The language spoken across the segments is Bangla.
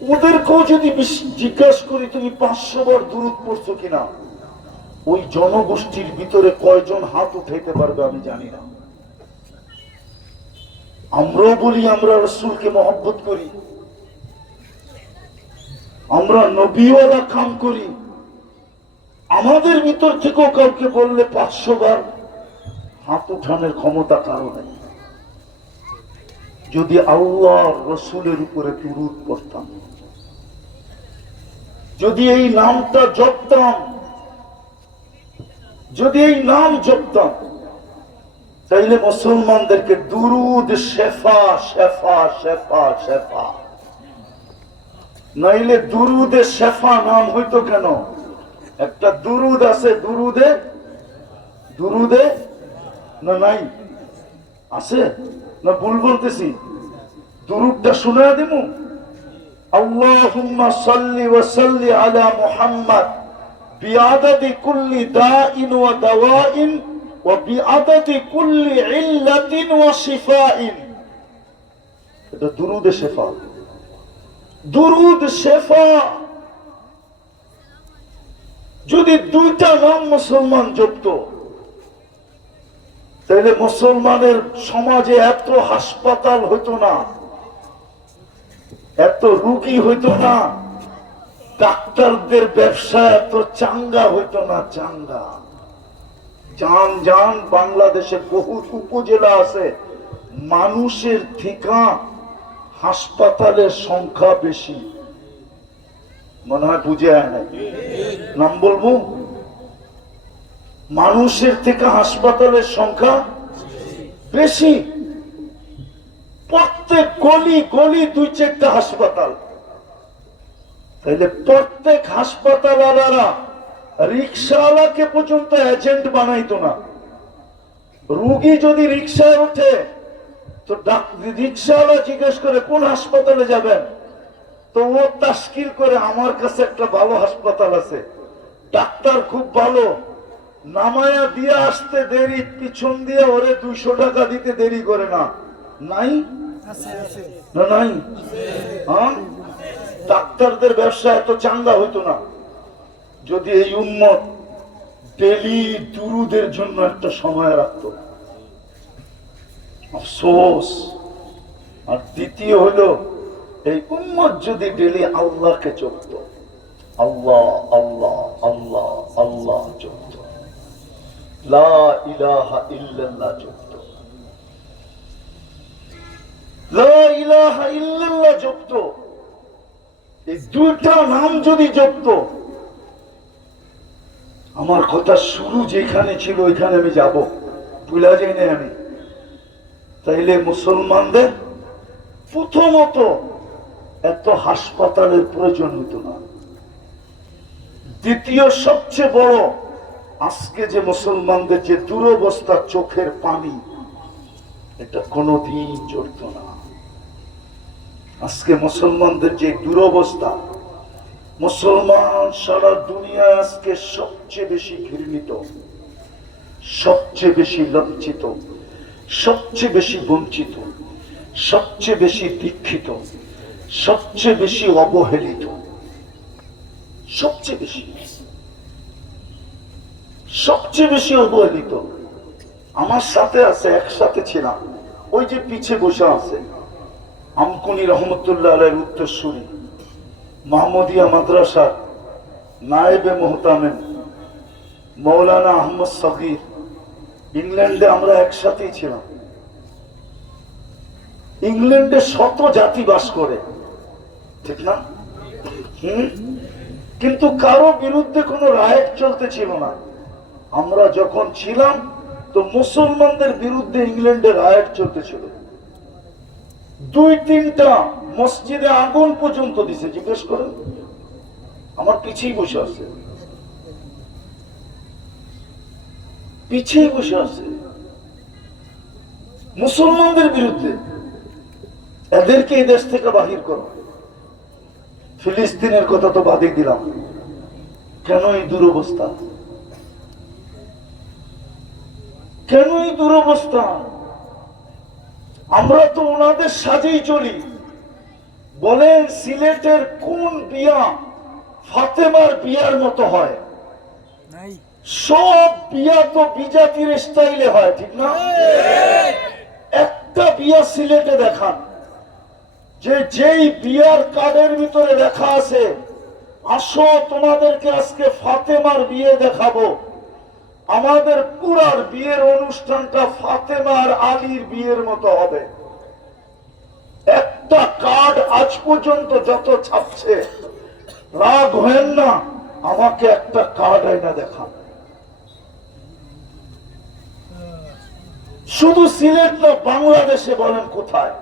ওদেরকেও যদি জিজ্ঞাসা করি তুমি 500 বার দুরূদ পড়ছো কিনা, ওই জনগোষ্ঠীর ভিতরে কয়জন হাত উঠাইতে পারবে আমি জানি না। আমরাও বলি আমরা রাসূলকে মহব্বত করি, আমরা নবীওয়ালা কাম করি, আমাদের ভিতর থেকেও কাউকে বললে 500 বার হাত উঠানোর ক্ষমতা কারো নেই। যদি আল্লাহর রাসূলের উপরে দুরূদ পড়তাম, যদি এই নামটা জপতাম, যদি এই নাম জপতাম, তাইলে মুসলমানদেরকে দুরূদ শেফা শেফা শেফা শেফা, নাইলে দুরুদে শেফা নাম হইতো কেন? একটা দুরুদ আছে, দুরুদে দুরুদে না নাই আছে না? ভুল বলতেছি? দুরুদটা শুনে দিমু। আল্লাহুম্মা সাল্লি ওয়া সাল্লি আলা মুহাম্মাদ বিআদাদি কুল্লি দাইন ওয়া দাওয়াইন ওয়া বিআদাদি কুল্লি ইল্লাতিন ওয়া শিফাইন। এটা দুরুদে শেফা। দুরুদ শেফা। যদি দুইটা নাম মুসলমান জপত, তাহলে মুসলমানের সমাজে এত হাসপাতাল হইতো না, এত রোগী হইতো না, ডাক্তারদের ব্যবসা এত চাঙ্গা হইতো না। চাঙ্গা জান জান বাংলাদেশে বহু উপজেলা আছে, মানুষের থেকে হাসপাতালের সংখ্যা বেশি। মনে হয় বুঝে আয় না, নাম বলবো? মানুষের থেকে হাসপাতালের সংখ্যা বেশি। প্রত্যেক গলি গলি 2-4টা হাসপাতাল। তাইলে প্রত্যেক হাসপাতাল আলারা রিক্সাওয়ালাকে পর্যন্ত এজেন্ট বানাইতো না। রোগী যদি রিক্সায় ওঠে তো রিক্সাওয়ালা জিজ্ঞেস করে কোন হাসপাতালে যাবেন, তো ও তাস্কির করে আমার কাছে একটা ভালো হাসপাতাল আছে, ডাক্তার খুব ভালো, নামায়া দিয়ে আসতে দেরি, পিছন দিয়ে ওরে 200 টাকা দিতে দেরি করে না। নাই না? নাই? হ্যাঁ, ডাক্তারদের ব্যবসা এত চাঙ্গা হইতো না যদি এই উম্মত ডেলি দুরুদের জন্য একটা সময় রাখতো। আফসোস। আর দ্বিতীয় হলো, এই উম্মত যদি ডেলি আল্লাহকে জপত, আল্লাহ আল্লাহ আল্লাহ আল্লাহ জপত, লা ইলাহা ইল্লাল্লাহ জপত, লা ইলাহা ইল্লাল্লাহ জপত, এই দুইটা নাম যদি জপত, আমার কথা শুরু যেখানে ছিল ওইখানে আমি যাব, ভুলা যাই না আমি। তাইলে মুসলমানদের প্রথমত এত হাসপাতালের প্রয়োজন হতো না। দ্বিতীয় সবচেয়ে বড়, আজকে যে মুসলমানদের যে দুরবস্থা, চোখের পানি, এটা কোনোদিন জড়ত না। আজকে মুসলমানদের যে দুরবস্থা, মুসলমান সারা দুনিয়ায় আজকে সবচেয়ে বেশি ঘৃণিত, সবচেয়ে বেশি লজ্জিত, সবচেয়ে বেশি বঞ্চিত, সবচেয়ে বেশি দীক্ষিত, সবচেয়ে বেশি অবহেলিত, সবচেয়ে বেশি সবচেয়ে বেশি অবহেলিত। আমার সাথে আছে, একসাথে ছিলাম, ওই যে পিছে বসে আছে আমকুনি রহমতুল্লাহ আলাইহির উত্তরসূরি, মাহমুদিয়া মাদ্রাসা নায়েবে মুহতামিম মৌলানা আহমদ সগীর। ইংল্যান্ডে আমরা একসাথেই ছিলাম। ইংল্যান্ডে শত জাতি বাস করে, ঠিক না? কিন্তু কারো বিরুদ্ধে কোনো রায়ট চলতে ছিল না। আমরা যখন ছিলাম তো মুসলমানদের বিরুদ্ধে ইংল্যান্ডে রায়ট চলতেছিল। 2-3টা মসজিদে আগুন পর্যন্ত দিছে। জিজ্ঞেস করেন, আমার পিছিয়ে বসে আছে, পিছিয়ে বসে আছে মুসলমানদের বিরুদ্ধে। এদেরকে এই দেশ থেকে বাহির করো। ফিলিস্তিনের কথা তো বাদই দিলাম, কেন এই দুরবস্থা? কেন এই দুরবস্থা? আমরা তো ওনাদের সাজেই চলি। বলেন সিলেটের কোন বিয়া ফাতেমার বিয়ার মতো হয়? সব বিয়া তো বিজাতির স্টাইলে হয়, ঠিক না? একটা বিয়া সিলেটে দেখান যে যেই বিয়ার কার্ডের ভিতরে লেখা আছে আসো তোমাদেরকে আজকে ফাতেমার বিয়ে দেখাবো, আমাদের পুরার বিয়ের অনুষ্ঠানটা ফাতেমা আর আলীর বিয়ের মতো হবে। একটা কার্ড আজ পর্যন্ত যত ছাপছে, রাগ হেন না, আমাকে একটা কার্ড আইনা দেখান। শুধু সিলেট না, বাংলাদেশে বলেন কোথায়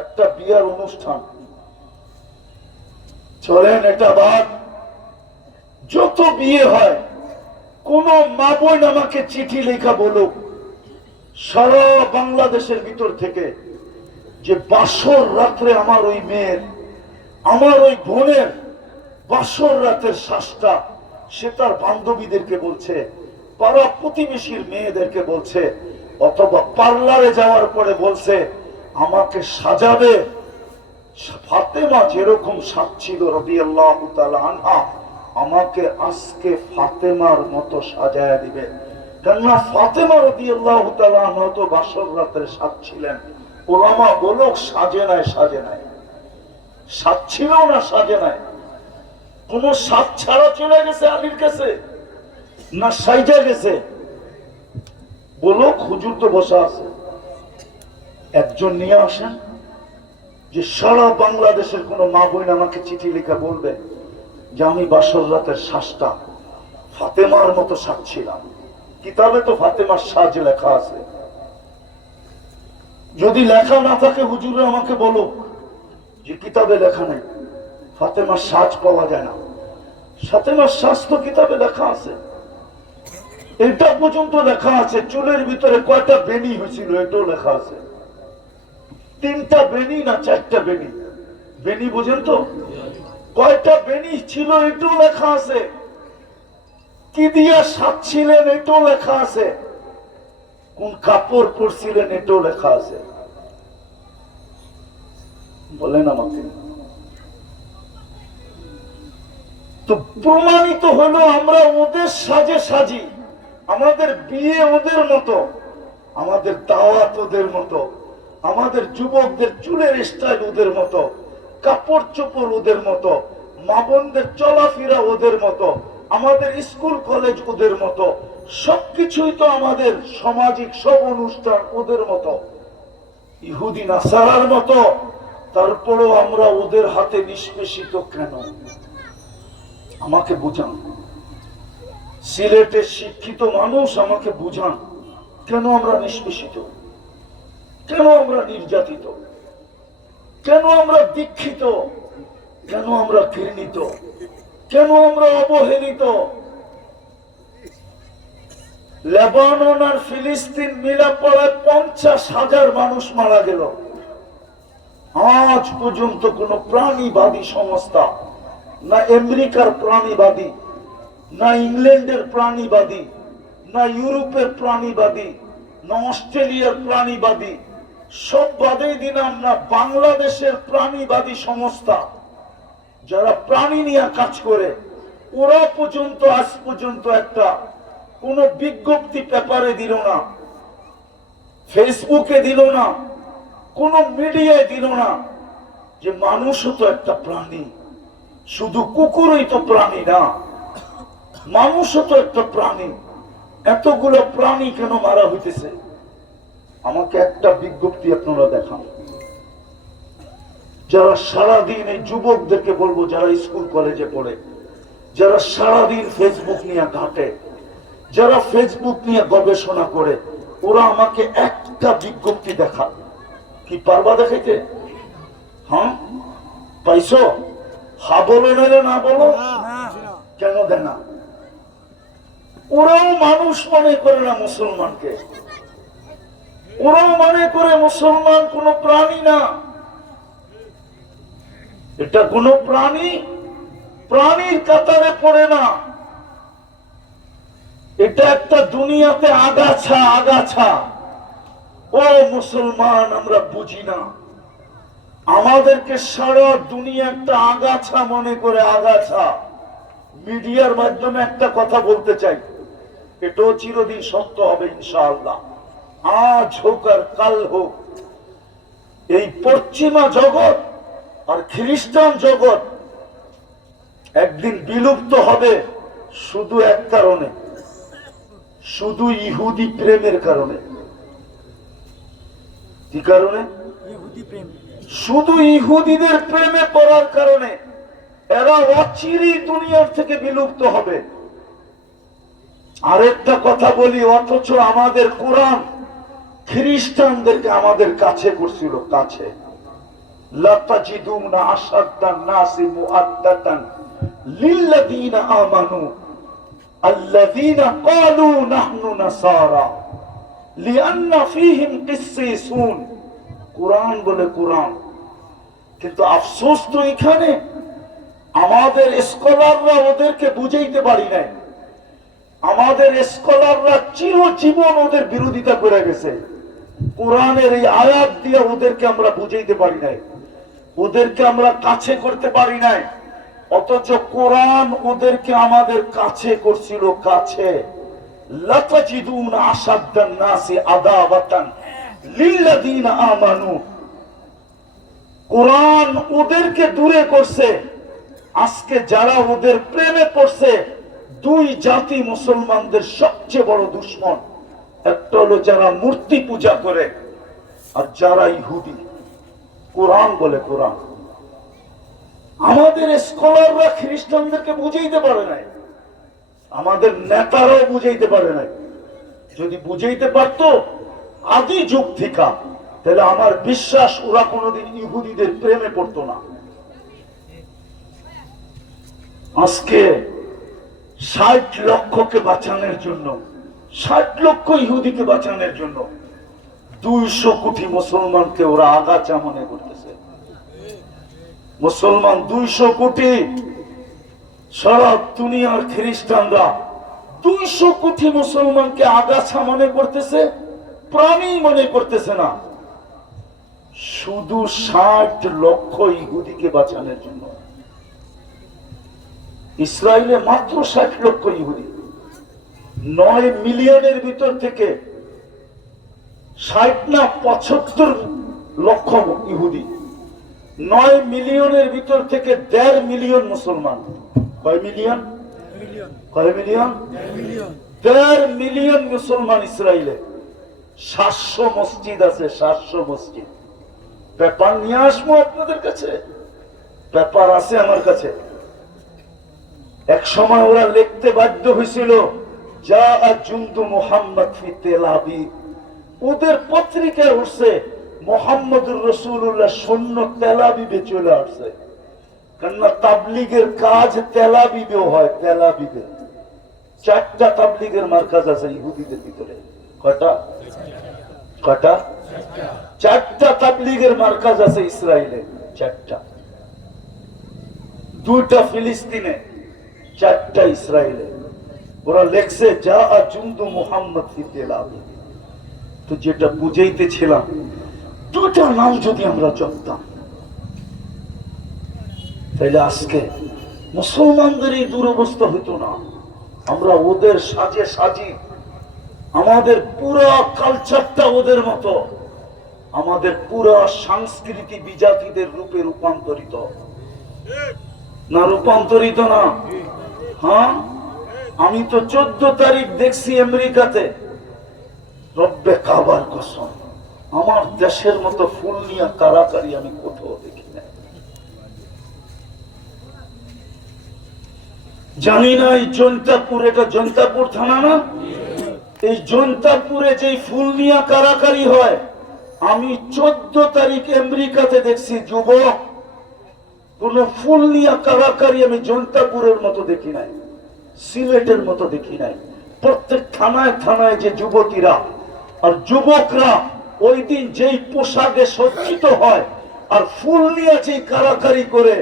একটা বিয়ার অনুষ্ঠান? চলেন এটা বাদ, যত বিয়ে হয় কোন মা বোন আমাকে চিঠি লেখা বলুক সারা বাংলাদেশের ভিতর থেকে যে বাসর রাত্রে আমার ওই মেয়ের, আমার ওই বোনের বাসর রাতের শ্বাসটা সে তার বান্ধবীদেরকে বলছে, পাড়া প্রতিবেশীর মেয়েদেরকে বলছে, অথবা পার্লারে যাওয়ার পরে বলছে আমাকে সাজাবে। ফাতেমা যেরকম সাজছিল রাদিয়াল্লাহু তাআলা আনহা, আমাকে আজকে ফাতেমার মতো সাজায় দিবে। কেননা ফাতেমা রাদিয়াল্লাহু তাআলা আনহা তো বাসর রাতের সাজছিলেন। ওলামা বলুক সাজে নাই, সাজে নাই, সাজছিল না সাজে নাই? কোন সাজ ছাড়া চলে গেছে আলীর কাছে না সাইজা গেছে? বলুক, হুজুর তো বসা আছে, একজন নিয়ে আসেন যে সারা বাংলাদেশের কোন মা বোন আমাকে চিঠি লেখা বলবে যে আমি বাসর রাতের শ্বাসটা ফাতেমার মতো সাজছিলাম। কিতাবে তো ফাতেমার সাজ লেখা আছে। যদি লেখা না থাকে হুজুরে আমাকে বলুক যে কিতাবে লেখা নেই, ফাতেমার সাজ পাওয়া যায় না। ফাতেমার সাজ তো কিতাবে লেখা আছে, এটা পর্যন্ত লেখা আছে। চুলের ভিতরে কয়টা বেনি হয়েছিল এটাও লেখা আছে। 3টা বেনি না 4টা বেনি? বেনি বুঝেন তো? কয়টা বেনি ছিল এটাও লেখা আছে। কি দিয়া সাজছিলেন এটাও লেখা আছে। কোন কাপড় পরছিলেন এটাও লেখা আছে। বলেন আমাকে। তো প্রমাণিত হলো আমরা ওদের সাজে সাজি, আমাদের বিয়ে ওদের মতো, আমাদের দাওয়াত ওদের মতো, আমাদের যুবকদের চুলের স্টাইল ওদের মতো, কাপড় চোপড় ওদের মতো, মা বোনদের চলাফেরা ওদের মতো, আমাদের স্কুল কলেজ ওদের মতো, সবকিছুই তো আমাদের সামাজিক সব অনুষ্ঠান ওদের মতো, ইহুদি নাসারার মতো। তারপরেও আমরা ওদের হাতে নিষ্পেষিত কেন? আমাকে বুঝান। সিলেটের শিক্ষিত মানুষ আমাকে বুঝান, কেন আমরা নিষ্পেষিত, কেন আমরা নির্যাতিত, কেন আমরা দীক্ষিত, কেন আমরা ঘৃণিত, কেন আমরা অবহেলিত? লেবানন আর ফিলিস্তিন মিলা পড়ায় 50,000 মানুষ মারা গেল। আজ পর্যন্ত কোন প্রাণীবাদী সংস্থা, না আমেরিকার প্রাণীবাদী, না ইংল্যান্ডের প্রাণীবাদী, না ইউরোপের প্রাণীবাদী, না অস্ট্রেলিয়ার প্রাণীবাদী, সব বাদেই দিলাম, না বাংলাদেশের প্রাণীবাদী সংস্থা যারা প্রাণী নিয়ে কাজ করে, ওরা পর্যন্ত আজ পর্যন্ত একটা কোন বিজ্ঞপ্তি পেপারে দিল না, ফেসবুকে দিল না, কোন মিডিয়ায় দিল না যে মানুষও তো একটা প্রাণী, শুধু কুকুরই তো প্রাণী না, মানুষও তো একটা প্রাণী। এতগুলো প্রাণী কেন মারা হইতেছে? আমাকে একটা বিজ্ঞপ্তি আপনারা দেখান। যারা সারাদিন, এই যুবকদেরকে বলবো যারা স্কুল কলেজে পড়ে, যারা সারাদিন ফেসবুক নিয়ে ঘাটে, যারা ফেসবুক নিয়ে গবেষণা করে, ওরা আমাকে একটা বিজ্ঞপ্তি দেখা। কি পারবা দেখাইতে? হ্যাঁ পাইছো? হা বলো নাইলে না বলো, কেন দেয় না? ওরাও মানুষ মনে করে না মুসলমানকে, ওরাও মনে করে মুসলমান কোন প্রাণী না। এটা কোন প্রাণী, প্রাণীর কাতারে পড়ে না। এটা একটা দুনিয়াতে আগাছা, আগাছা। ও মুসলমান আমরা বুঝি না, আমাদেরকে সারা দুনিয়া একটা আগাছা মনে করে, আগাছা। মিডিয়ার মাধ্যমে একটা কথা বলতে চাই, এটাও চিরদিন সত্য হবে ইনশাআল্লাহ, আজ হোক আর কাল হোক। এই পশ্চিমা জগৎ আর খ্রিস্টান জগৎ একদিন বিলুপ্ত হবে শুধু এক কারণে, শুধু ইহুদি প্রেমের কারণে। কি কারণে? শুধু ইহুদিদের প্রেমে পড়ার কারণে এরা অচিরেই দুনিয়ার থেকে বিলুপ্ত হবে। আরেকটা কথা বলি, অথচ আমাদের কোরআন খ্রিস্টানদেরকে আমাদের কাছে করছিল, কাছে। লাতাজিদুনা আশাদ্দান নাসি মুআদ্দাতান লিল্লাযীনা আমানু আল্লাযীনা ক্বালু নাহনু নাসারা লিআন্না ফীহিম কিসসিসুন। কোরআন বলে কোরআন, কিন্তু আফসোস তো এখানে আমাদের স্কলাররা ওদেরকে বুঝাইতে পারি নাই। আমাদের স্কলাররা চিরজীবন ওদের বিরোধিতা করে গেছে। কোরআনের এই আয়াত দিয়ে ওদেরকে আমরা বুঝাইতে পারি নাই, ওদেরকে আমরা কাছে করতে পারি নাই। অথচ কোরআন ওদেরকে আমাদের কাছে করছিল, কাছে। লাতাজিদুনা আশাদ্দান নাসি আদাওয়াতান লিল্লাযীনা আমানু। কোরআন ওদেরকে দূরে করছে। আজকে যারা ওদের প্রেমে পড়ছে, দুই জাতি মুসলমানদের সবচেয়ে বড় দুশ্মন। একটা হলো যারা মূর্তি পূজা করে, আর যারা ইহুদি। কোরআন বলে কোরআন। আমাদের স্কলাররা খ্রিস্টানদেরকে বুঝাইতে পারে নাই, আমাদের নেতারাও বুঝাইতে পারে নাই। যদি বুঝাইতে পারত আদি যুগ থেকে, তাহলে আমার বিশ্বাস ওরা কোনোদিন ইহুদিদের প্রেমে পড়তো না। আজকে 60 লক্ষকে বাঁচানোর জন্য, 60 লক্ষ ইহুদিকে বাঁচানোর জন্য 200 কোটি মুসলমানকে ওরা আগাছা মনে করতেছে। মুসলমান 200 কোটি, সারা দুনিয়ার খ্রিস্টানরা 200 কোটি মুসলমানকে আগাছা মনে করতেছে, প্রাণী মনে করতেছে না। শুধু 60 লক্ষ ইহুদিকে বাঁচানোর জন্য। ইসরায়েলে মাত্র 60 লক্ষ ইহুদি, 9 মিলিয়নের ভিতর থেকে 60 না 75 লক্ষ ইহুদি, 9 মিলিয়নের ভিতর থেকে 1.5 মিলিয়ন মুসলমান। কয় মিলিয়ন? কয় মিলিয়ন? 1.5 মিলিয়ন মুসলমান ইসরায়েলে। 700 মসজিদ আছে, 700 মসজিদ। পেপার নিয়ে আসবো আপনাদের কাছে, পেপার আছে আমার কাছে। এক সময় ওরা লিখতে বাধ্য হয়েছিল যা জুন্দু মুহাম্মদ ফি তেল আবিব। ওদের পত্রিকায় উঠছে মুহাম্মদুর রাসূলুল্লাহ সৈন্য তেল আবিবে চলে আসছে। কেননা তাবলীগের কাজ তেল আবিবেও হয়। তেল আবিবে 4টা তাবলীগের মার্কাজ আছে ইহুদিদের ভিতরে। কয়টা? কয়টা? 4টা তাবলীগের মার্কাজ আছে ইসরায়েলে, 4টা। 2টা ফিলিস্তিনে, 4টা ইসরায়েলে। ওরা লেখছে যা জুন্দু মুহাম্মদ ফি তেল আবিব। তো যেটা বুঝাইতেছিলাম, 2টা নাম যদি আমরা জানতাম, তাহলে আজকে মুসলমানদের এই দুরবস্থা হইতো না। আমরা ওদের সাজে সাজি, আমাদের পুরো কালচারটা ওদের মতো, আমাদের পুরো সংস্কৃতি বিজাতিদের রূপে রূপান্তরিত না, রূপান্তরিত না। হ্যাঁ, আমি তো 14 তারিখ দেখছি আমেরিকাতে, রব্বে কাবার কসম, আমার দেশের মতো ফুল নিয়ে কারাকারি আমি কোথাও দেখি না। জানি না এই জৈন্তাপুর, এটা জৈন্তাপুর থানা না? এই জৈন্তাপুরে যে ফুল নিয়ে কারাকারি হয়, আমি 14 তারিখ আমেরিকাতে দেখছি যুবক, কোন ফুল নিয়ে কারাকারি আমি জৈন্তাপুরের মতো দেখি নাই, সিলেটের মতো দেখি নাই। প্রত্যেক থানায় থানায় যে যুবতীরা আর যুবকরা ওই দিন যেই পোশাকে সজ্জিত হয় আর ফুল নিয়ে যেই কারাকারি করে,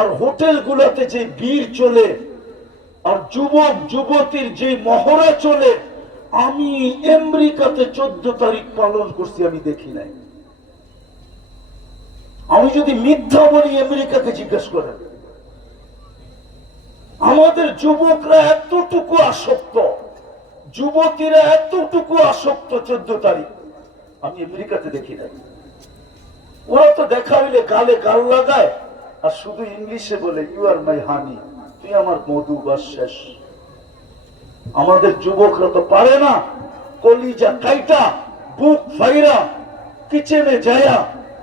আর হোটেল গুলাতে যে ভিড় চলে, আর যুবক যুবতীর যে মহড়া চলে, আমি আমেরিকাতে 14 তারিখ পালন করছি, আমি দেখি নাই। আমি যদি মিথ্যা বলি আমেরিকাকে জিজ্ঞেস করেন। আমাদের যুবকরা এতটুকু আসক্ত, যুবতীরা এতটুকু আসক্ত। 14 তারিখ আমি আমেরিকাতে দেখি নাই। ওরা তো দেখা হইলে গালে গাল লাগায় আর শুধু ইংলিশে বলে ইউ আর মাই হানি, তুই আমার মধু, বাস শেষ। আমাদের যুবকরা তো পারে না, কলিজা কাইটা বুক ফাইরা কিচেনে যায়া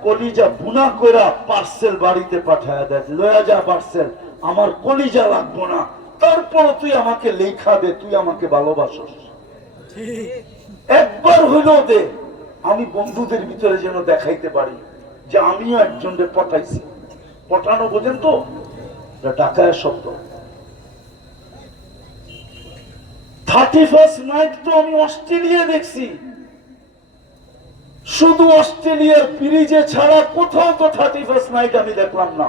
কলিজা বুনা কইরা পার্সেল বাড়িতে পাঠায় দেয়, লয়া যা পার্সেল, আমার কলিজা লাগবো না, তারপর তুই আমাকে লেখা দে, তুই আমাকে ভালোবাসস। একবার হইলেও দে, আমি বন্ধুদের ভিতরে যেন দেখাইতে পারি যে আমিও একজনকে পটাইছি। পটানো বোঝেন তো, টাকায় শব্দ। 31st নাইট তো আমি অস্ট্রেলিয়া দেখছি, শুধু অস্ট্রেলিয়ার ব্রিজে ছাড়া কোথাও তো 31st নাইট আমি দেখলাম না।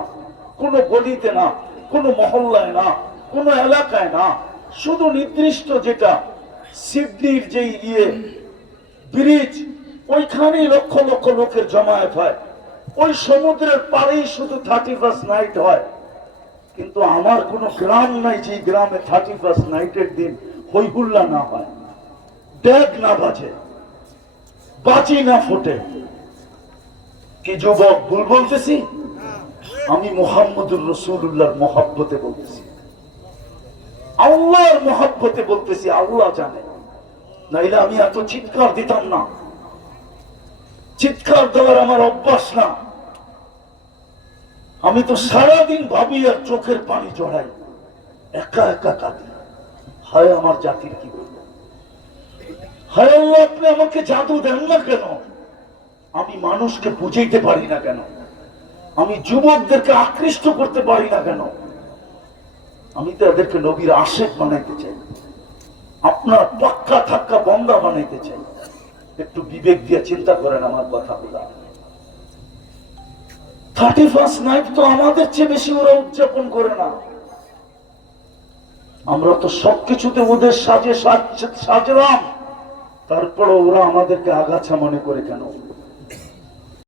কোনো গলিতে না, কোনো মহল্লায় না, কোনো এলাকায় না, শুধু নির্দিষ্ট যেটা সিডনির যে ব্রিজ, ওইখানেই লক্ষ লক্ষ লোকের জমায়েত হয়। ওই সমুদ্রের পাড়েই শুধু 31st নাইট হয়। কিন্তু আমার কোনো গ্রাম নাই যে গ্রামে 31st নাইটের দিন হইহুল্লা না হয়, ড্যাগ না বাজে, বাজি না ফোটে। কি যুবক ভুল বলতেছি? আমি মুহাম্মদুর রাসূলুল্লাহর মহব্বতে বলতেছি, আল্লাহর মহব্বতে বলতেছি। আল্লাহ জানে, নাইলে আমি এত চিৎকার দিতাম না। চিৎকার দেওয়ার আমার অভ্যাস না। আমি তো সারাদিন ভাবি আর চোখের পানি জড়াই, একা একা কাঁদি। হায় আমার জাতির কি বলবো, হায় আল্লাহ, আপনি আমাকে জাদু দেন না কেন? আমি মানুষকে বুঝাইতে পারি না কেন? আমি যুবকদেরকে আকৃষ্ট করতে পারি না কেন? আমি তো এদেরকে নবীর আশেক বানাইতে চাই, আপনার পাক্কা থাক্কা বন্দা বানাইতে চাই। একটু বিবেক দিয়ে চিন্তা করেন আমার কথাগুলো। 31st নাইট তো আমাদের চেয়ে বেশি ওরা উদযাপন করে না। আমরা তো সবকিছুতে ওদের সাজে সাজলাম, তারপরে ওরা আমাদেরকে আগাছা মনে করে কেন?